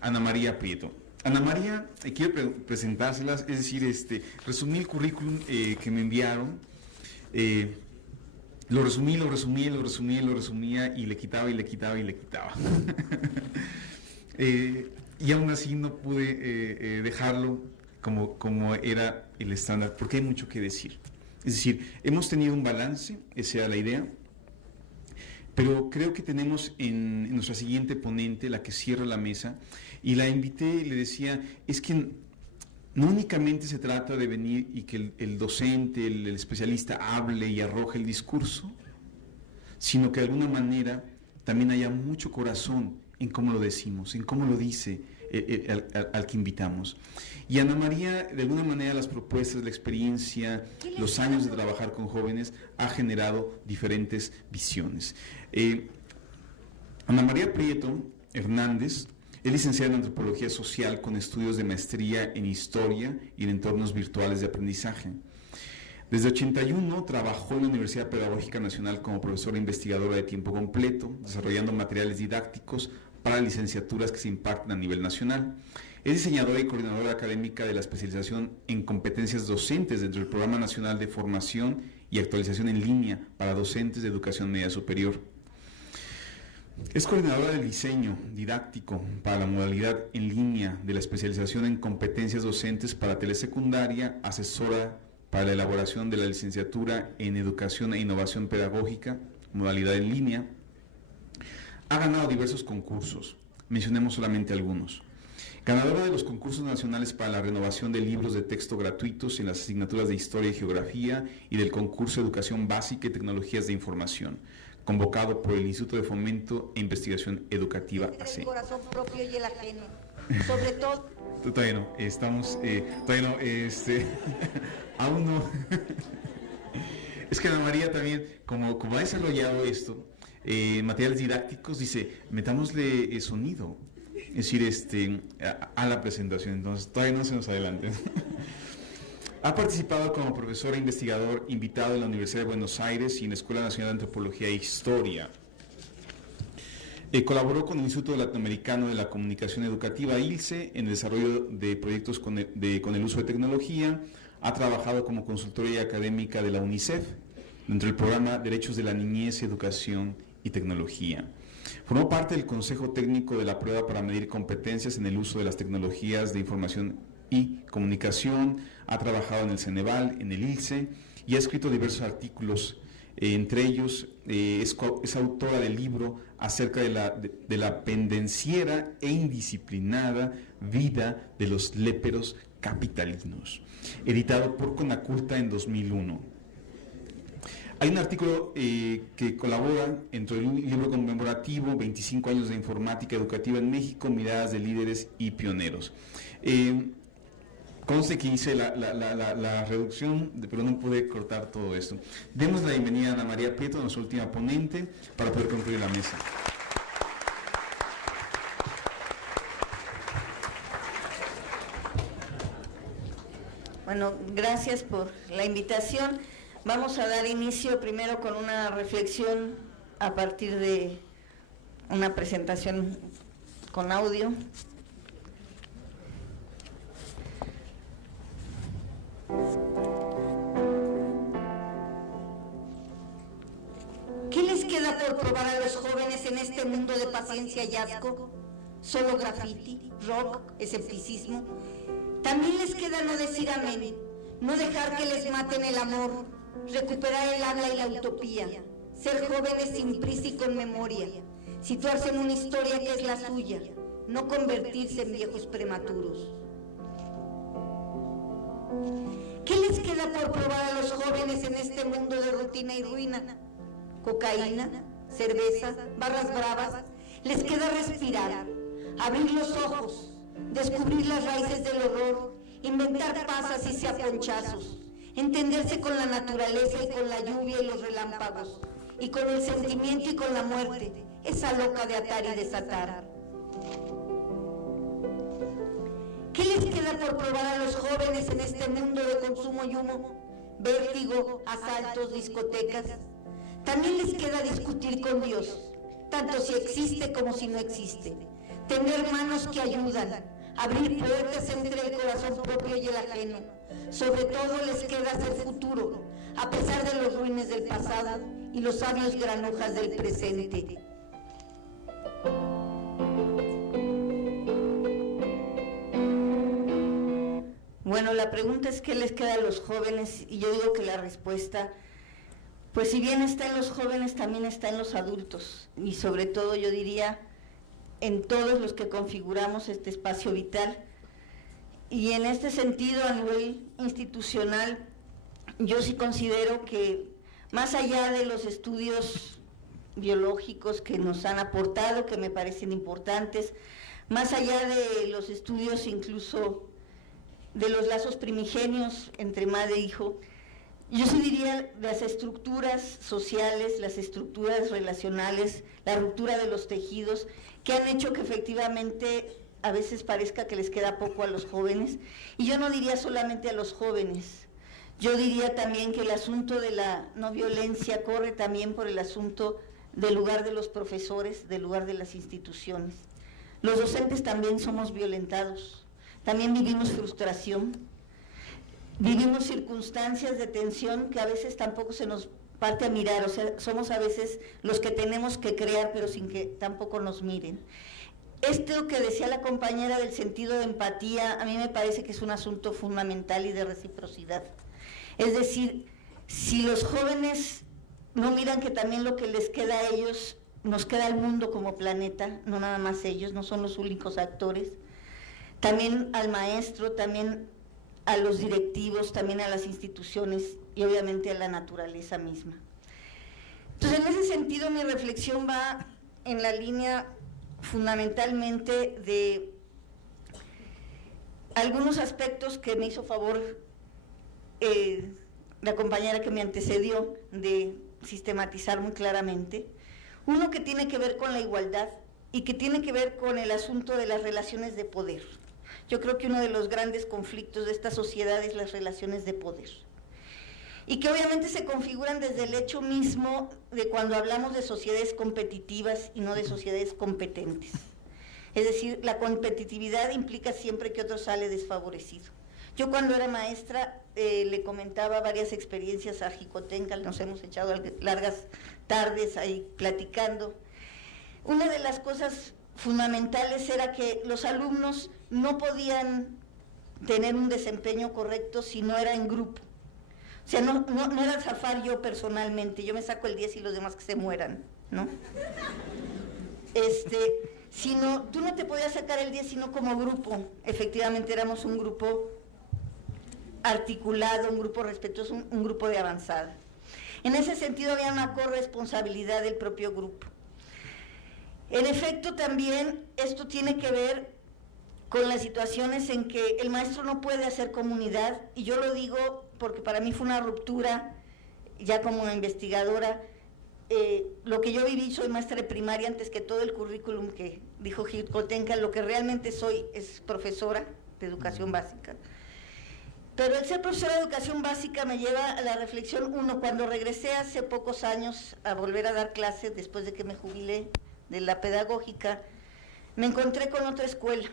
Ana María Prieto. Ana María, quiero presentárselas, es decir, resumí el currículum que me enviaron, lo resumía y le quitaba. Y aún así no pude dejarlo como era el estándar, porque hay mucho que decir. Es decir, hemos tenido un balance, esa era la idea, pero creo que tenemos en nuestra siguiente ponente, la que cierra la mesa, y la invité y le decía, es que no únicamente se trata de venir y que el docente, el especialista hable y arroje el discurso, sino que de alguna manera también haya mucho corazón en cómo lo decimos, en cómo lo dice al que invitamos. Y Ana María, de alguna manera, las propuestas, la experiencia, los años de trabajar con jóvenes ha generado diferentes visiones. Ana María Prieto Hernández es licenciada en Antropología Social con estudios de maestría en Historia y en entornos virtuales de aprendizaje. Desde 81 trabajó en la Universidad Pedagógica Nacional como profesora investigadora de tiempo completo, desarrollando materiales didácticos para licenciaturas que se imparten a nivel nacional. Es diseñadora y coordinadora académica de la especialización en competencias docentes dentro del Programa Nacional de Formación y Actualización en Línea para Docentes de Educación Media Superior. Es coordinadora del diseño didáctico para la modalidad en línea de la especialización en competencias docentes para telesecundaria, asesora para la elaboración de la licenciatura en Educación e Innovación Pedagógica, modalidad en línea. Ha ganado diversos concursos, mencionemos solamente algunos. Ganadora de los concursos nacionales para la renovación de libros de texto gratuitos en las asignaturas de Historia y Geografía y del concurso de Educación Básica y Tecnologías de Información, convocado por el Instituto de Fomento e Investigación Educativa AC. El corazón propio y el ajeno, sobre todo. Todavía no, aún no. Es que Ana María también, como ha desarrollado esto, materiales didácticos, dice, metámosle sonido, es decir, a la presentación, entonces todavía no se nos adelante. Ha participado como profesor e investigador invitado en la Universidad de Buenos Aires y en la Escuela Nacional de Antropología e Historia. Colaboró con el Instituto Latinoamericano de la Comunicación Educativa, ILCE, en el desarrollo de proyectos con el uso de tecnología. Ha trabajado como consultora y académica de la UNICEF, dentro del programa Derechos de la Niñez, Educación y Tecnología. Formó parte del Consejo Técnico de la Prueba para medir competencias en el uso de las tecnologías de información y comunicación. Ha trabajado en el Ceneval, en el ILCE, y ha escrito diversos artículos. Entre ellos es autora del libro acerca de la pendenciera e indisciplinada vida de los léperos capitalinos, editado por Conaculta en 2001. Hay un artículo que colabora entre el libro conmemorativo 25 años de informática educativa en México, miradas de líderes y pioneros. Conste que hice la reducción, pero no pude cortar todo esto. Demos la bienvenida a Ana María Prieto, nuestra última ponente, para poder concluir la mesa. Bueno, gracias por la invitación. Vamos a dar inicio primero con una reflexión a partir de una presentación con audio. ¿Qué les queda por probar a los jóvenes en este mundo de paciencia y asco? ¿Solo graffiti, rock, escepticismo? También les queda no decir amén, no dejar que les maten el amor, recuperar el habla y la utopía, ser jóvenes sin prisa y con memoria, situarse en una historia que es la suya, no convertirse en viejos prematuros. ¿Qué les queda por probar a los jóvenes en este mundo de rutina y ruina? Cocaína, cerveza, barras bravas. Les queda respirar, abrir los ojos, descubrir las raíces del horror, inventar pasas y sea ponchazos, entenderse con la naturaleza y con la lluvia y los relámpagos, y con el sentimiento y con la muerte, esa loca de atar y desatar. ¿Qué les queda por probar a los jóvenes en este mundo de consumo y humo? Vértigo, asaltos, discotecas. También les queda discutir con Dios, tanto si existe como si no existe. tener manos que ayudan, abrir puertas entre el corazón propio y el ajeno. Sobre todo les queda hacer futuro, a pesar de los ruines del pasado y los sabios granujas del presente. Bueno, la pregunta es ¿qué les queda a los jóvenes? Y yo digo que la respuesta, pues si bien está en los jóvenes, también está en los adultos. Y sobre todo yo diría en todos los que configuramos este espacio vital. Y en este sentido, a nivel institucional, yo sí considero que más allá de los estudios biológicos que nos han aportado, que me parecen importantes, más allá de los estudios incluso de los lazos primigenios entre madre e hijo, yo sí diría las estructuras sociales, las estructuras relacionales, la ruptura de los tejidos, que han hecho que efectivamente a veces parezca que les queda poco a los jóvenes, y yo no diría solamente a los jóvenes, yo diría también que el asunto de la no violencia corre también por el asunto del lugar de los profesores, del lugar de las instituciones. Los docentes también somos violentados, también vivimos frustración, vivimos circunstancias de tensión que a veces tampoco se nos parte a mirar, o sea, somos a veces los que tenemos que crear, pero sin que tampoco nos miren. Esto que decía la compañera del sentido de empatía, a mí me parece que es un asunto fundamental y de reciprocidad. Es decir, si los jóvenes no miran que también lo que les queda a ellos, nos queda al mundo como planeta, no nada más ellos, no son los únicos actores, también al maestro, también a los directivos, también a las instituciones y obviamente a la naturaleza misma. Entonces, en ese sentido, mi reflexión va en la línea fundamentalmente de algunos aspectos que me hizo favor la compañera que me antecedió de sistematizar muy claramente. Uno que tiene que ver con la igualdad y que tiene que ver con el asunto de las relaciones de poder. Yo creo que uno de los grandes conflictos de esta sociedad es las relaciones de poder. Y que obviamente se configuran desde el hecho mismo de cuando hablamos de sociedades competitivas y no de sociedades competentes. Es decir, la competitividad implica siempre que otro sale desfavorecido. Yo cuando era maestra le comentaba varias experiencias a Jicotenca, nos hemos echado largas tardes ahí platicando. Una de las cosas fundamentales era que los alumnos no podían tener un desempeño correcto si no era en grupo. O sea, no era zafar yo personalmente, yo me saco el 10 y los demás que se mueran, ¿no? Sino, tú no te podías sacar el 10 sino como grupo. Efectivamente éramos un grupo articulado, un grupo respetuoso, un grupo de avanzada. En ese sentido había una corresponsabilidad del propio grupo. En efecto, también esto tiene que ver con las situaciones en que el maestro no puede hacer comunidad, y yo lo digo porque para mí fue una ruptura, ya como investigadora, lo que yo viví, soy maestra de primaria antes que todo el currículum que dijo Jicotenca, lo que realmente soy es profesora de educación básica. Pero el ser profesora de educación básica me lleva a la reflexión, uno, cuando regresé hace pocos años a volver a dar clases, después de que me jubilé de la pedagógica, me encontré con otra escuela.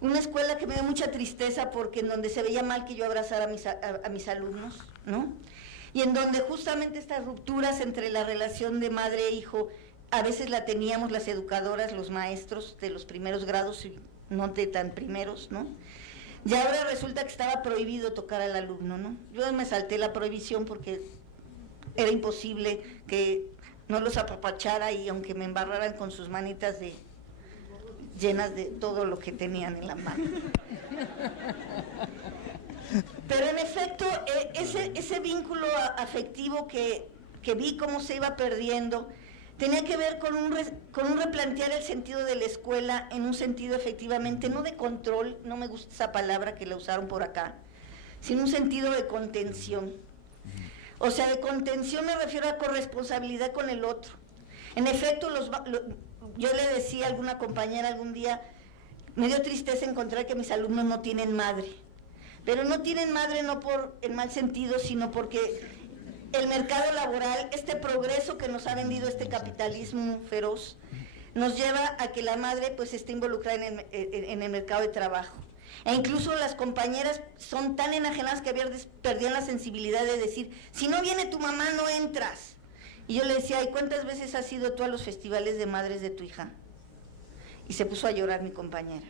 Una escuela que me dio mucha tristeza porque en donde se veía mal que yo abrazara a mis alumnos, ¿no? Y en donde justamente estas rupturas entre la relación de madre e hijo, a veces la teníamos las educadoras, los maestros de los primeros grados y no de tan primeros, ¿no? Y ahora resulta que estaba prohibido tocar al alumno, ¿no? Yo me salté la prohibición porque era imposible que no los apapachara y aunque me embarraran con sus manitas llenas de todo lo que tenían en la mano. Pero en efecto, ese vínculo afectivo que vi cómo se iba perdiendo, tenía que ver con un replantear el sentido de la escuela en un sentido efectivamente, no de control, no me gusta esa palabra que la usaron por acá, sino un sentido de contención. O sea, de contención me refiero a corresponsabilidad con el otro. En efecto, yo le decía a alguna compañera algún día, me dio tristeza encontrar que mis alumnos no tienen madre. Pero no tienen madre no por el mal sentido, sino porque el mercado laboral, este progreso que nos ha vendido este capitalismo feroz, nos lleva a que la madre pues esté involucrada en el mercado de trabajo. E incluso las compañeras son tan enajenadas que perdían la sensibilidad de decir, si no viene tu mamá no entras. Y yo le decía, ¿y cuántas veces has ido tú a los festivales de madres de tu hija? Y se puso a llorar mi compañera.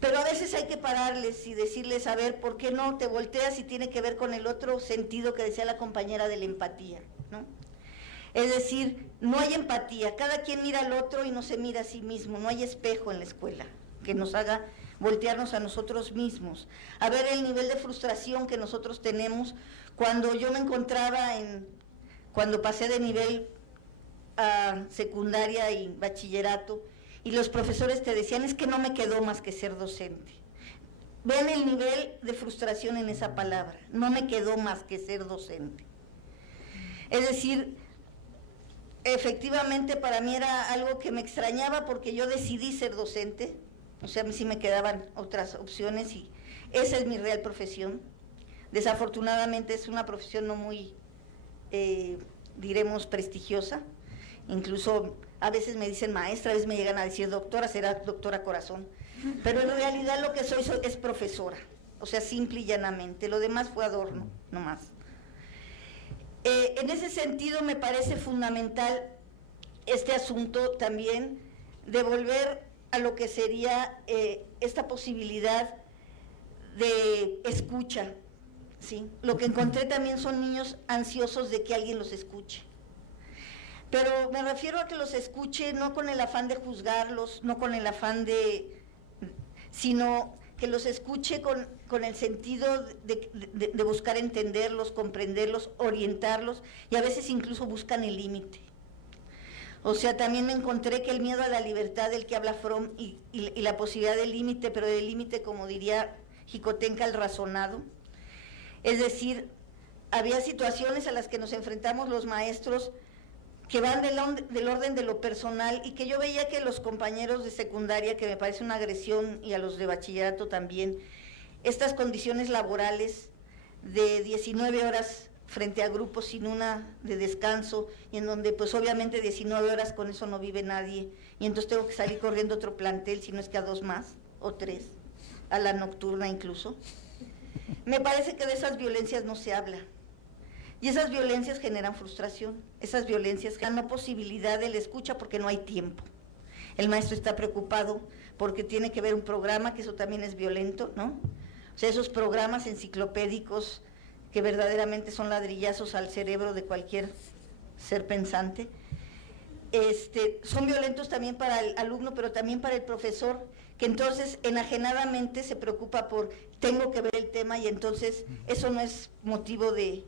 Pero a veces hay que pararles y decirles, a ver, ¿por qué no te volteas? Y tiene que ver con el otro sentido que decía la compañera de la empatía, ¿no? Es decir, no hay empatía, cada quien mira al otro y no se mira a sí mismo, no hay espejo en la escuela que nos haga voltearnos a nosotros mismos, a ver el nivel de frustración que nosotros tenemos. Cuando yo me encontraba cuando pasé de nivel a secundaria y bachillerato, y los profesores te decían, es que no me quedó más que ser docente. Ven el nivel de frustración en esa palabra, no me quedó más que ser docente. Es decir, efectivamente para mí era algo que me extrañaba porque yo decidí ser docente, o sea, a mí sí me quedaban otras opciones y esa es mi real profesión. Desafortunadamente es una profesión no muy, diremos, prestigiosa. Incluso a veces me dicen maestra, a veces me llegan a decir doctora, será doctora corazón. Pero en realidad lo que soy es profesora, o sea, simple y llanamente. Lo demás fue adorno, no más. En ese sentido me parece fundamental este asunto también de volver a lo que sería esta posibilidad de escucha, ¿sí? Lo que encontré también son niños ansiosos de que alguien los escuche. Pero me refiero a que los escuche no con el afán de juzgarlos, no con el afán sino que los escuche con el sentido de buscar entenderlos, comprenderlos, orientarlos, y a veces incluso buscan el límite. O sea, también me encontré que el miedo a la libertad del que habla Fromm y la posibilidad del límite, pero del límite, como diría Jicotenca, el razonado. Es decir, había situaciones a las que nos enfrentamos los maestros que van del orden de lo personal y que yo veía que los compañeros de secundaria, que me parece una agresión, y a los de bachillerato también, estas condiciones laborales de 19 horas frente a grupos sin una de descanso, y en donde pues obviamente 19 horas con eso no vive nadie, y entonces tengo que salir corriendo a otro plantel, si no es que a 2 más, o 3, a la nocturna incluso. Me parece que de esas violencias no se habla, y esas violencias generan frustración, esas violencias generan no posibilidad de la escucha porque no hay tiempo. El maestro está preocupado porque tiene que ver un programa, que eso también es violento, ¿no? O sea, esos programas enciclopédicos que verdaderamente son ladrillazos al cerebro de cualquier ser pensante, son violentos también para el alumno, pero también para el profesor, que entonces enajenadamente se preocupa por, tengo que ver el tema, y entonces eso no es motivo de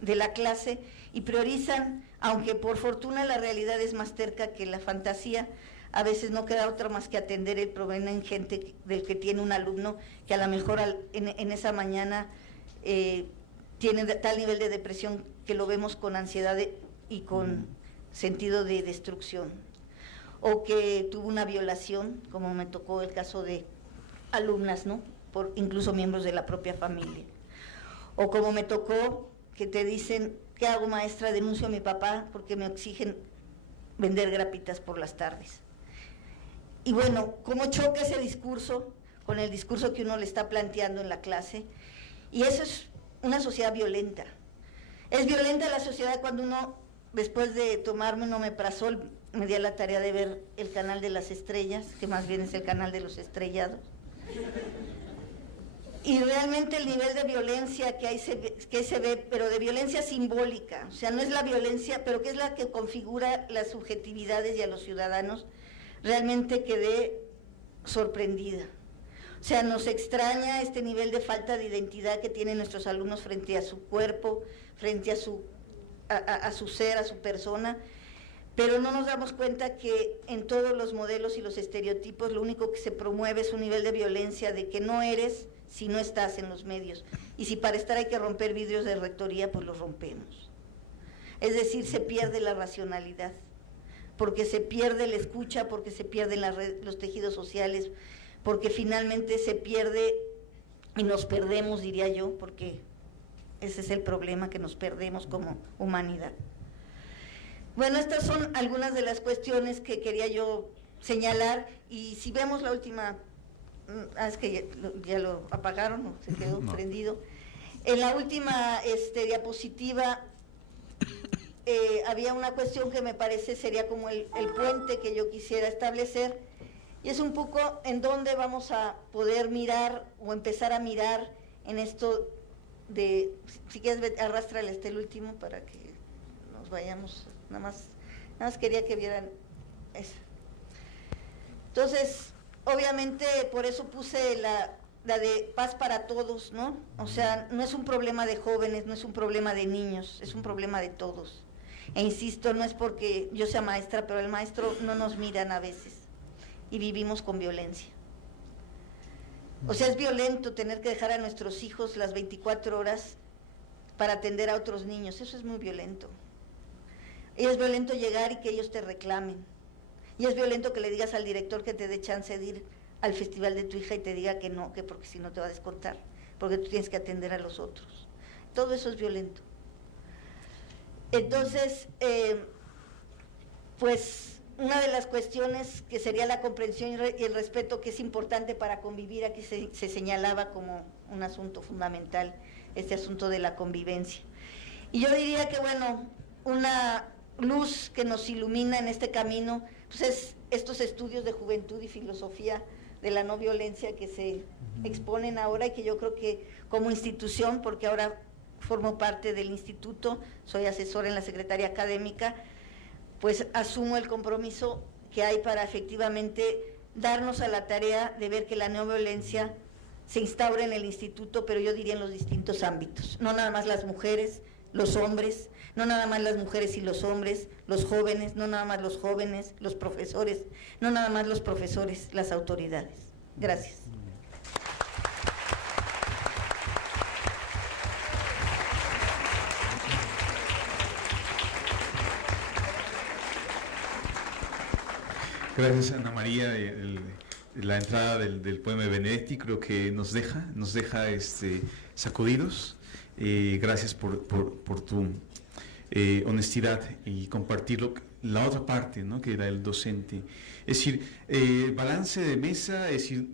la clase, y priorizan, aunque por fortuna la realidad es más terca que la fantasía, a veces no queda otra más que atender el problema en gente del que tiene un alumno que a lo mejor en esa mañana tiene tal nivel de depresión que lo vemos con ansiedad y con sentido de destrucción, o que tuvo una violación, como me tocó el caso de alumnas, ¿no? Por incluso miembros de la propia familia, o como me tocó que te dicen, ¿qué hago, maestra? Denuncio a mi papá porque me exigen vender grapitas por las tardes. Y bueno, ¿cómo choca ese discurso con el discurso que uno le está planteando en la clase? Y eso es una sociedad violenta. Es violenta la sociedad cuando uno, después de tomarme un omeprazol, me di a la tarea de ver el canal de las estrellas, que más bien es el canal de los estrellados. Y realmente el nivel de violencia que ahí se ve, pero de violencia simbólica, o sea, no es la violencia, pero que es la que configura las subjetividades y a los ciudadanos, realmente quedé sorprendida. O sea, nos extraña este nivel de falta de identidad que tienen nuestros alumnos frente a su cuerpo, frente a su ser, a su persona, pero no nos damos cuenta que en todos los modelos y los estereotipos lo único que se promueve es un nivel de violencia de que no eres si no estás en los medios. Y si para estar hay que romper vidrios de rectoría, pues los rompemos. Es decir, se pierde la racionalidad, porque se pierde la escucha, porque se pierden los tejidos sociales, porque finalmente se pierde y nos perdemos, diría yo, porque ese es el problema, que nos perdemos como humanidad. Bueno, estas son algunas de las cuestiones que quería yo señalar, y si vemos la última, es que ya lo apagaron o se quedó prendido. En la última diapositiva había una cuestión que me parece sería como el puente que yo quisiera establecer, y es un poco en dónde vamos a poder mirar o empezar a mirar en esto de, si quieres arrástrale el último para que nos vayamos, nada más quería que vieran eso. Entonces, obviamente por eso puse la de paz para todos, ¿no? O sea, no es un problema de jóvenes, no es un problema de niños, es un problema de todos. E insisto, no es porque yo sea maestra, pero el maestro no nos miran a veces y vivimos con violencia. O sea, es violento tener que dejar a nuestros hijos las 24 horas para atender a otros niños, eso es muy violento. Y es violento llegar y que ellos te reclamen. Y es violento que le digas al director que te dé chance de ir al festival de tu hija y te diga que no, que porque si no te va a descontar, porque tú tienes que atender a los otros. Todo eso es violento. Entonces, pues una de las cuestiones que sería la comprensión y el respeto, que es importante para convivir, aquí se señalaba como un asunto fundamental, este asunto de la convivencia. Y yo diría que, bueno, una luz que nos ilumina en este camino, pues es estos estudios de juventud y filosofía de la no violencia que se exponen ahora, y que yo creo que como institución, porque ahora formo parte del instituto, soy asesora en la Secretaría Académica, pues asumo el compromiso que hay para efectivamente darnos a la tarea de ver que la no violencia se instaure en el instituto, pero yo diría en los distintos ámbitos, no nada más las mujeres, los hombres, no nada más las mujeres y los hombres, los jóvenes, no nada más los jóvenes, los profesores, no nada más los profesores, las autoridades. Gracias. Gracias, Ana María. La entrada del poema de Benedetti creo que nos deja sacudidos. Gracias por tu honestidad y compartirlo. La otra parte, ¿no?, que era el docente. Es decir, balance de mesa, es decir,